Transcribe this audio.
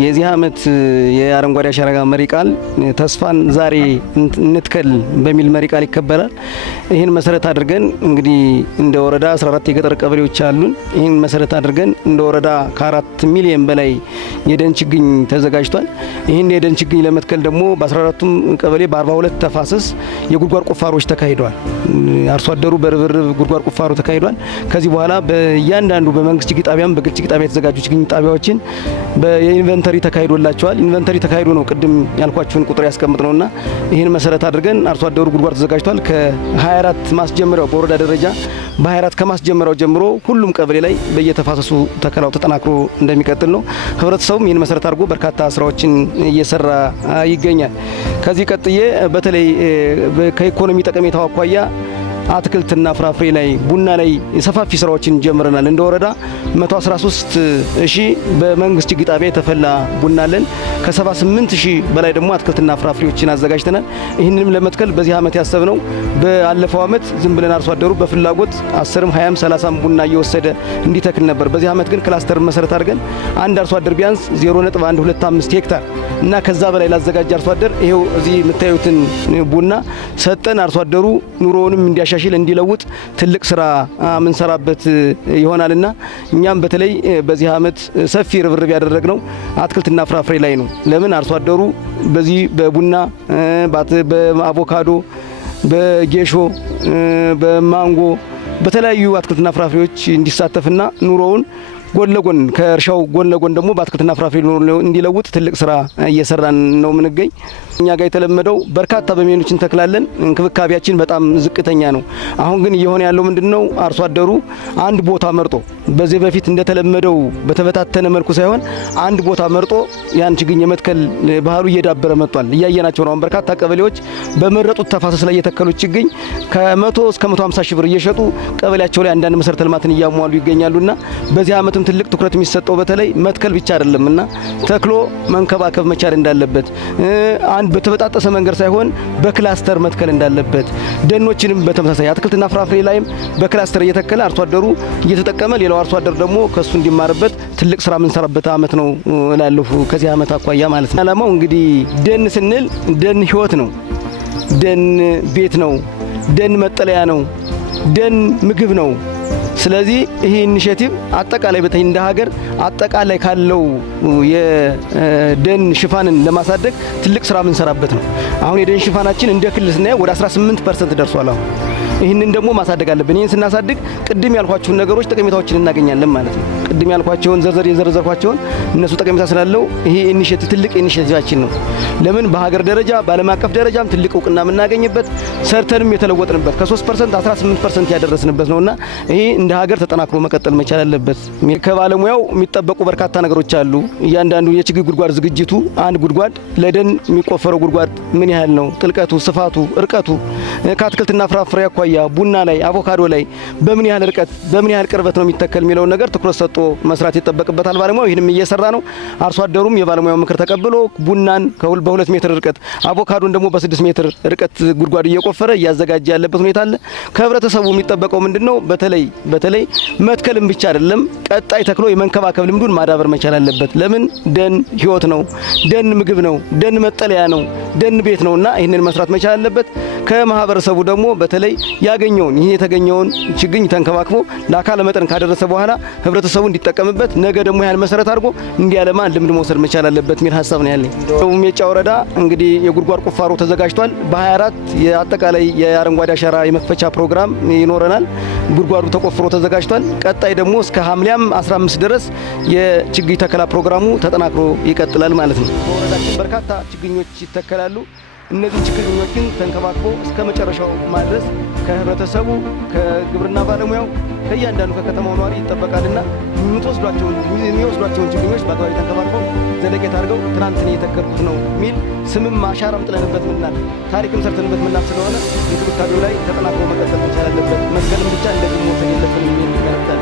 የዚህ ዓመት የአረንጓዴ አሻራ መሪ ቃል ተስፋን ዛሬ እንትከል በሚል መሪ ቃል ይከበራል። ይህን መሰረት አድርገን እንግዲህ እንደ ወረዳ 14 የገጠር ቀበሌዎች አሉን። ይህን መሰረት አድርገን እንደ ወረዳ ከ4 ሚሊዮን በላይ የደን ችግኝ ተዘጋጅቷል። ይህን የደን ችግኝ ለመትከል ደግሞ በ14ቱም ቀበሌ በ42 ተፋሰስ የጉድጓድ ቁፋሮች ተካሂደዋል። አርሶ አደሩ በርብርብ ጉድጓድ ቁፋሮ ተካሂዷል። ከዚህ በኋላ በእያንዳንዱ በመንግስት ችግኝ ጣቢያም በግል ችግኝ ጣቢያ የተዘጋጁ ችግኝ ጣቢያዎችን በኢንቨንተሪ ተካሂዶላቸዋል። ኢንቨንተሪ ተካሂዶ ነው ቅድም ያልኳችሁን ቁጥር ያስቀምጥነውና ይህን መሰረት አድርገን አርሶ አደሩ ጉድጓድ ተዘጋጅቷል። ከ24 ማስጀመሪያው በወረዳ ደረጃ በ24 ከማስጀመሪያው ጀምሮ ሁሉም ቀበሌ ላይ በየተፋሰሱ ተከላው ተጠናክሮ እንደሚቀጥል ነው። ህብረተሰቡም ይህን መሰረት አድርጎ በርካታ ስራዎችን እየሰራ ይገኛል። ከዚህ ቀጥዬ በተለይ ከኢኮኖሚ ጠቀሜታው አኳያ አትክልትና ፍራፍሬ ላይ ቡና ላይ ሰፋፊ ስራዎችን ጀምረናል። እንደ ወረዳ 113,000 በመንግስት ችግኝ ጣቢያ የተፈላ ቡና አለን። ከ78,000 በላይ ደግሞ አትክልትና ፍራፍሬዎችን አዘጋጅተናል። ይህንንም ለመትከል በዚህ ዓመት ያሰብነው ባለፈው ዓመት ዝም ብለን አርሶ አደሩ በፍላጎት 10ም 20ም 30ም ቡና እየወሰደ እንዲተክል ነበር። በዚህ ዓመት ግን ክላስተር መሰረት አድርገን አንድ አርሶ አደር ቢያንስ 0.125 ሄክታር እና ከዛ በላይ ላዘጋጅ አርሶ አደር ይሄው እዚህ የምታዩትን ቡና ሰጠን። አርሶ አደሩ ኑሮውንም እንዲያሻሽል እንዲለውጥ ትልቅ ስራ ምንሰራበት ይሆናልና እኛም በተለይ በዚህ ዓመት ሰፊ ርብርብ ያደረግነው አትክልትና ፍራፍሬ ላይ ነው። ለምን አርሶ አደሩ በዚህ በቡና በአቮካዶ በጌሾ በማንጎ በተለያዩ አትክልትና ፍራፍሬዎች እንዲሳተፍና ኑሮውን ጎን ለጎን ከእርሻው ጎን ለጎን ደግሞ በአትክልትና ፍራፍሬ እንዲለውጥ ትልቅ ስራ እየሰራን ነው የምንገኝ። እኛ ጋር የተለመደው በርካታ በሜኖችን እንተክላለን። እንክብካቤያችን በጣም ዝቅተኛ ነው። አሁን ግን እየሆነ ያለው ምንድነው? አርሶ አደሩ አንድ ቦታ መርጦ በዚህ በፊት እንደተለመደው በተበታተነ መልኩ ሳይሆን አንድ ቦታ መርጦ ያን ችግኝ የመትከል ባህሉ እየዳበረ መጥቷል። እያየናቸው ነው። በርካታ ቀበሌዎች በመረጡት ተፋሰስ ላይ የተከሉት ችግኝ ከ100 እስከ 150 ሺህ ብር እየሸጡ ቀበሌያቸው ላይ አንዳንድ መሰረተ ልማትን እያሟሉ ይገኛሉና በዚህ ዓመት ትልቅ ትኩረት የሚሰጠው በተለይ መትከል ብቻ አይደለምና ተክሎ መንከባከብ መቻል እንዳለበት አንድ በተበጣጠሰ መንገድ ሳይሆን በክላስተር መትከል እንዳለበት ደኖችንም በተመሳሳይ አትክልትና ፍራፍሬ ላይም በክላስተር እየተከለ አርሶ አደሩ እየተጠቀመ ሌላው አርሶ አደር ደግሞ ከሱ እንዲማርበት ትልቅ ስራ የምንሰራበት ዓመት ነው እላለሁ። ከዚህ ዓመት አኳያ ማለት ነው። ዓላማው እንግዲህ ደን ስንል ደን ህይወት ነው። ደን ቤት ነው። ደን መጠለያ ነው። ደን ምግብ ነው። ስለዚህ ይሄ ኢኒሼቲቭ አጠቃላይ በተይ እንደ ሀገር አጠቃላይ ካለው የደን ሽፋንን ለማሳደግ ትልቅ ስራ የምንሰራበት ነው። አሁን የደን ሽፋናችን እንደ ክልል ስናየው ወደ 18% ደርሷል። አሁን ይህንን ደግሞ ማሳደግ አለብን። ይህን ስናሳድግ ቅድም ያልኳቸውን ነገሮች ጠቀሜታዎችን እናገኛለን ማለት ነው። ቅድም ያልኳቸውን የዘረዘርኳቸውን እነሱ ጠቀሜታ ስላለው ይሄ ኢኒሼቲቭ ትልቅ ኢኒሼቲቫችን ነው። ለምን በሀገር ደረጃ በዓለም አቀፍ ደረጃም ትልቅ እውቅና የምናገኝበት ሰርተንም የተለወጥንበት ከ3% 18% ያደረስንበት ነውና ይሄ እንደ ሀገር ተጠናክሮ መቀጠል መቻል አለበት። ከባለሙያው የሚጠበቁ በርካታ ነገሮች አሉ። እያንዳንዱ የችግኝ ጉድጓድ ዝግጅቱ አንድ ጉድጓድ ለደን የሚቆፈረው ጉድጓድ ምን ያህል ነው፣ ጥልቀቱ፣ ስፋቱ፣ እርቀቱ ከአትክልትና ፍራፍሬ አኳያ ቡና ላይ አቮካዶ ላይ በምን ያህል ርቀት በምን ያህል ቅርበት ነው የሚተከል የሚለውን ነገር ትኩረት ሰጥቶ መስራት ይጠበቅበታል ባለሙያው። ይህንም እየሰራ ነው። አርሶ አደሩም የባለሙያው ምክር ተቀብሎ ቡናን በ2 ሜትር ርቀት አቮካዶን ደግሞ በ6 ሜትር ርቀት ጉድጓድ እየቆፈረ እያዘጋጀ ያለበት ሁኔታ አለ። ከህብረተሰቡ የሚጠበቀው ምንድነው? በተለይ መትከልም ብቻ አይደለም፣ ቀጣይ ተክሎ የመንከባከብ ልምዱን ማዳበር መቻል አለበት። ለምን ደን ህይወት ነው። ደን ምግብ ነው። ደን መጠለያ ነው። ደን ቤት ነውና ይህንን መስራት መቻል አለበት። ከማህበረሰቡ ደግሞ በተለይ ያገኘውን ይሄ የተገኘውን ችግኝ ተንከባክቦ ለአካለ መጠን ካደረሰ በኋላ ህብረተሰቡ እንዲጠቀምበት ነገ ደግሞ ያን መሰረት አድርጎ እንዲያለማ ልምድ መውሰድ መቻል አለበት የሚል ሀሳብ ነው ያለኝ። ሜጫ ወረዳ እንግዲህ የጉድጓድ ቁፋሮ ተዘጋጅቷል። በ24 የአጠቃላይ የአረንጓዴ አሻራ የመክፈቻ ፕሮግራም ይኖረናል። ጉድጓዱ ተቆፍሮ ተዘጋጅቷል። ቀጣይ ደግሞ እስከ ሐምሌም 15 ድረስ የችግኝ ተከላ ፕሮግራሙ ተጠናክሮ ይቀጥላል ማለት ነው። በወረዳችን በርካታ ችግኞች ይተከላሉ። እነዚህ ችግኞችን ተንከባክቦ እስከ መጨረሻው ማድረስ ከህብረተሰቡ፣ ከግብርና ባለሙያው፣ ከእያንዳንዱ ከከተማው ነዋሪ ይጠበቃልና የሚወስዷቸውን ችግኞች በአግባቡ ተንከባክበው ዘለቄታ አድርገው ትናንት የተከልኩት ነው የሚል ስምም አሻራም ጥለንበት ምናል ታሪክም ሰርተንበት ምናል ስለሆነ እንክብካቤው ላይ ተጠናክሮ መቀጠል መቻል አለበት። መስቀልም ብቻ እንደዚህ መውሰድ የለብንም የሚል ይገነታል።